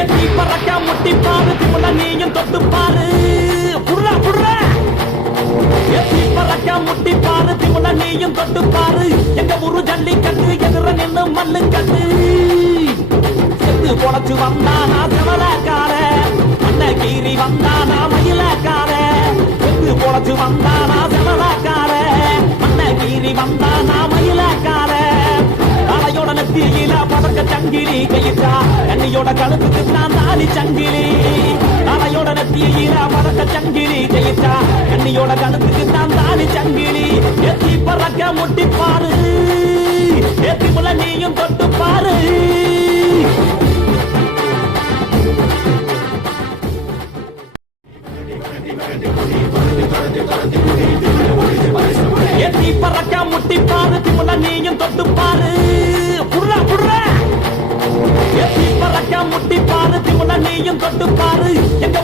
ஏத்தி பறக்க முட்டி பாரு திமுல நீயும் தொட்டு பாரு புடுறா புடுறா ஏத்தி பறக்க முட்டி பாரு திமுல நீயும் தொட்டு பாரு எங்க ஊரு ஜல்லிக்கட்டு எதிர நின்னு மல்லு கட்டு செத்து பொழைச்சு வந்தானா செவலக்கார அண்ண கீரி வந்தானா மயிலக்கார செத்து பொழைச்சு வந்தானா செவலக்கார அண்ண கீரி வந்தானா மயிலக்கார தலையோட நெத்தியில பதக்க சங்கிலி கையிட்டா கண்ணியோட கழுத்துக்கு நான் தாலி சங்கிலி தலையோட நெத்தியில பதக்க சங்கிலி கையிட்டா கண்ணியோட கழுத்துக்கு நான் தாலி சங்கிலி எத்தி பறக்க முட்டி பாரு ஏத்தி முல நீயும் தொட்டு பாரு ஏத்தி பறக்க முட்டி பாரு திமுல நீயும் தொட்டு பாரு புடுறா புடுறா ஏத்தி பறக்க முட்டி பாரு திமுல நீயும் தொட்டு பாரு எங்க